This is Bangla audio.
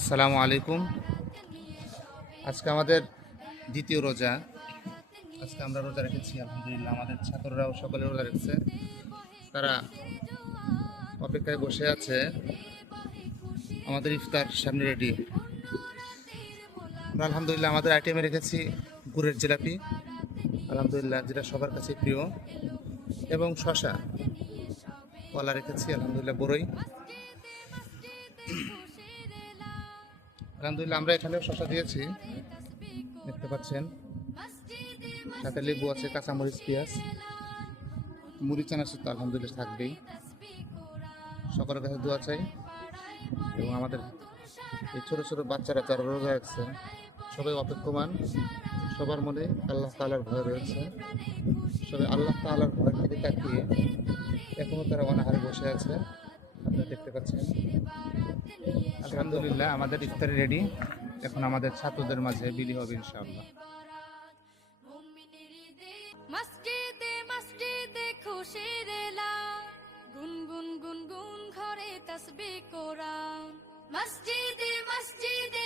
আসসালামু আলাইকুম। আজকে আমাদের দ্বিতীয় রোজা। আজকে আমরা রোজা রেখেছি আলহামদুলিল্লাহ। আমাদের ছাত্ররাও সকলে রোজা রেখেছে। তারা অপেক্ষায় বসে আছে। আমাদের ইফতার সামনে রেডি। আমরা আলহামদুলিল্লাহ আমাদের আইটেমে রেখেছি গুড়ের জিলাপি, আলহামদুলিল্লাহ, যেটা সবার কাছে প্রিয়, এবং শশা। কলা রেখেছি আলহামদুলিল্লাহ, বড়ই। আলহামদুলিল্লাহ আমরা এখানেও শশা দিয়েছি, দেখতে পাচ্ছেন। সাথে লেবু আছে, কাঁচামরিচ, পেঁয়াজ, মুড়ি, চানাচুর তো আলহামদুলিল্লাহ থাকবেই। সকলের কাছে দোয়া চাই। এবং আমাদের এই ছোটো ছোটো বাচ্চারা যারা রোজা রাখছে সবাই অপেক্ষমান, সবার মনে আল্লাহ তাআলার ভয় রয়েছে। সবাই আল্লাহ তাআলার ভয়ের দিকে তাকিয়ে এখনও তারা অনাহারে বসে আছে, আপনারা দেখতে পাচ্ছেন। আলহামদুলিল্লাহ আমাদের ইফতারি রেডি। এখন আমাদের ছাত্রদের মাঝে বিলি হবে ইনশাআল্লাহ। মসজিদে মসজিদে খুশির এলান, গুনগুন গুনগুন ঘরে তাসবিহ কোরআন। মসজিদে মসজিদে